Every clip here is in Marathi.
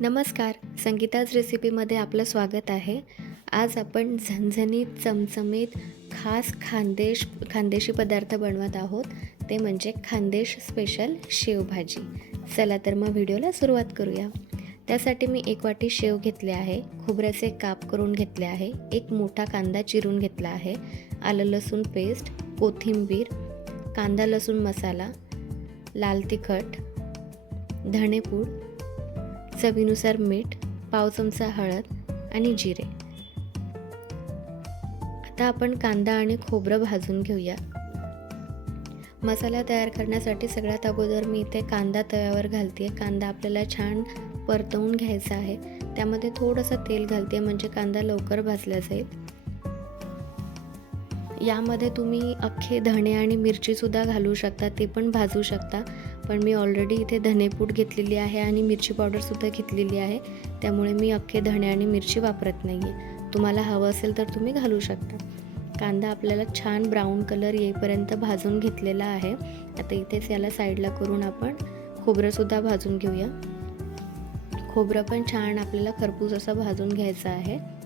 नमस्कार. संगीताज रेसिपीमध्ये आपलं स्वागत आहे. आज आपण झणझणीत चमचमीत खास खानदेश खानदेशी पदार्थ बनवत आहोत. ते म्हणजे खानदेश स्पेशल शेवभाजी. चला तर मग व्हिडिओला सुरुवात करूया. त्यासाठी मी एक वाटी शेव घेतले आहे. खोबऱ्याचे काप करून घेतले आहे. एक मोठा कांदा चिरून घेतला आहे. आलं लसूण पेस्ट कोथिंबीर कांदा लसूण मसाला लाल तिखट धणेपूड चवीनुसार मीठ पाव चमचा हळद आणि जिरे. आता आपण कांदा आणि खोबरं भाजून घेऊया. मसाला तयार करण्यासाठी सगळ्यात अगोदर मी इथे कांदा तव्यावर घालते. कांदा आपल्याला छान परतवून घ्यायचा आहे. त्यामध्ये थोडंसं तेल घालते म्हणजे कांदा लवकर भाजला जाईल. यामध्ये तुम्ही अख्खे धणे आणि मिरचीसुद्धा घालू शकता ते पण भाजू शकता. पण मी ऑलरेडी इथे धनेपूड घेतलेली आहे आणि मिरची पावडरसुद्धा घेतलेली आहे. त्यामुळे मी अख्खे धणे आणि मिरची वापरत नाही आहे तुम्हाला हवं असेल तर तुम्ही घालू शकता. कांदा आपल्याला छान ब्राऊन कलर येईपर्यंत भाजून घेतलेला आहे. आता इथेच याला साईडला करून आपण खोबरंसुद्धा भाजून घेऊया. खोबरं पण छान आपल्याला खरपूस असं भाजून घ्यायचं आहे.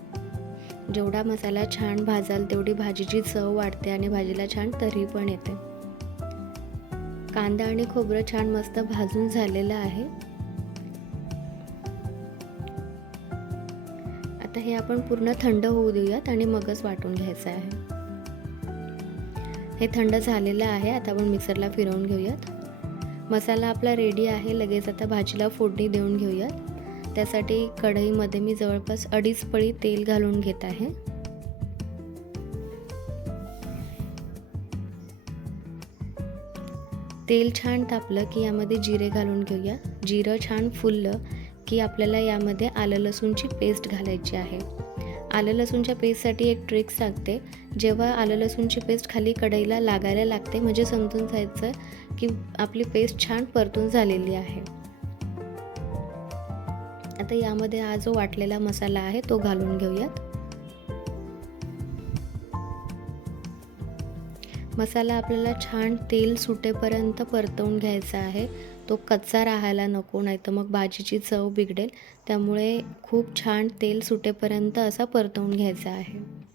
जेवढा मसाला छान भाजाल तेवढी भाजीची चव वाढते आणि भाजीला छान तरी पण येते. कांदा आणि खोबरं छान मस्त भाजून झालेलं आहे. आता हे आपण पूर्ण थंड होऊ देऊयात आणि मगच वाटून घ्यायचं आहे. हे थंड झालेलं आहे आता आपण मिक्सरला फिरवून घेऊयात. मसाला आपला रेडी आहे लगेच आता भाजीला फोडणी देऊन घेऊयात. त्यासाठी कढईमध्ये मी जवळपास अडीच पळी तेल घालून घेत आहे. तेल छान तापलं की यामध्ये जिरे घालून घेऊया. जिरं छान फुललं की आपल्याला यामध्ये आलं लसूणची पेस्ट घालायची आहे. आलं लसूणच्या पेस्टसाठी एक ट्रिक सांगते. जेव्हा आलं लसूणची पेस्ट खाली कढईला लागायला लागते म्हणजे समजून जायचं की आपली पेस्ट छान परतून झालेली आहे. आता यामध्ये हा जो वाटलेला मसाला आहे तो घालून घेऊयात. मसाला आपल्याला छान तेल सुटेपर्यंत परतवून घ्यायचा आहे. तो कच्चा राहायला नको नाही तर मग भाजीची चव बिघडेल. त्यामुळे खूप छान तेल सुटेपर्यंत असा परतवून घ्यायचा आहे.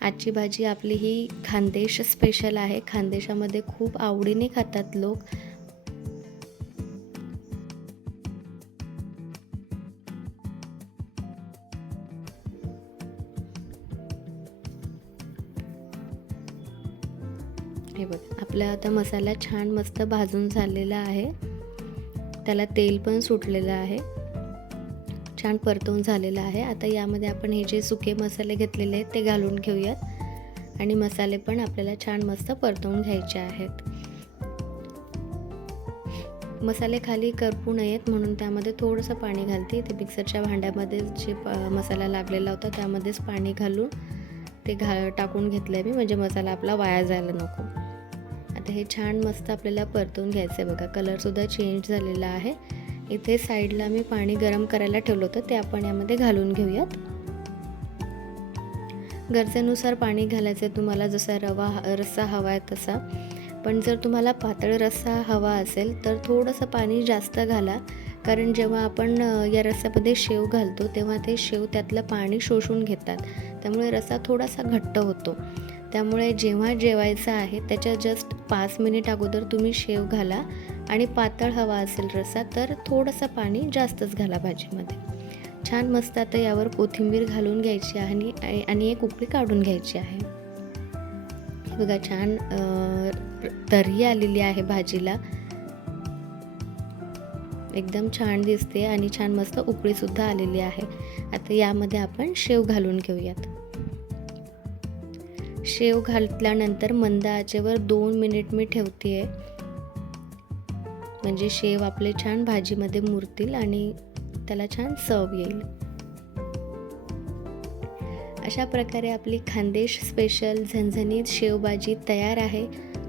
आजची भाजी आपली ही खानदेश स्पेशल आहे. खानदेशामध्ये खूप आवडीने खातात लोक. हे बघ आपला आता मसाला छान मस्त भाजून झालेला आहे. त्याला तेल पण सुटलेलं आहे. छान परतवून झालेलं आहे. आता यामध्ये आपण हे जे सुके मसाले घेतलेले आहेत ते घालून घेऊयात. आणि मसाले पण आपल्याला छान मस्त परतवून घ्यायचे आहेत. मसाले खाली करपू नयेत म्हणून त्यामध्ये थोडंसं पाणी घालते. ते मिक्सरच्या भांड्यामध्ये जे मसाला लागलेला होता त्यामध्येच पाणी घालून ते घा टाकून घेतलं आहे मी. म्हणजे मसाला आपला वाया जायला नको. आता हे छान मस्त आपल्याला परतून घ्यायचं आहे बघा कलरसुद्धा चेंज झालेला आहे. इथे साईडला मी पाणी गरम करायला ठेवलं होतं ते आपण यामध्ये घालून घेऊयात. गरजेनुसार पाणी घालायचं तुम्हाला जसा रवा रस्सा हवा आहे तसा. पण जर तुम्हाला पातळ रस्सा हवा असेल तर थोडंसं पाणी जास्त घाला. कारण जेव्हा आपण या रस्स्यामध्ये शेव घालतो तेव्हा ते शेव त्यातलं पाणी शोषून घेतात. त्यामुळे रस्सा थोडासा घट्ट होतो. त्यामुळे जेव्हा जेवायचं आहे त्याच्या जस्ट पाच मिनिट अगोदर तुम्ही शेव घाला आणि पातळ हवा असेल रस्सा तर थोडंसं पाणी जास्तच घाला भाजीमध्ये. छान मस्त आता यावर कोथिंबीर घालून घ्यायची आहे आणि एक उकळी काढून घ्यायची आहे. बघा छान तर्री आलेली आहे भाजीला. एकदम छान दिसते आणि छान मस्त उकळीसुद्धा आलेली आहे. आता यामध्ये आपण शेव घालून घेऊयात. शेव घातल्यानंतर मंद आचेवर दोन मिनिट मी ठेवते आहे म्हणजे शेव आपले छान भाजीमध्ये मुरतील आणि त्याला छान चव येईल. अशा प्रकारे आपली खानदेश स्पेशल झणझणीत शेवभाजी तयार आहे.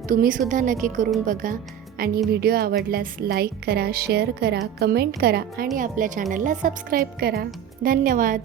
तुम्हीसुद्धा नक्की करून बघा आणि व्हिडिओ आवडल्यास लाईक करा शेअर करा कमेंट करा आणि आपल्या चॅनलला सबस्क्राईब करा. धन्यवाद!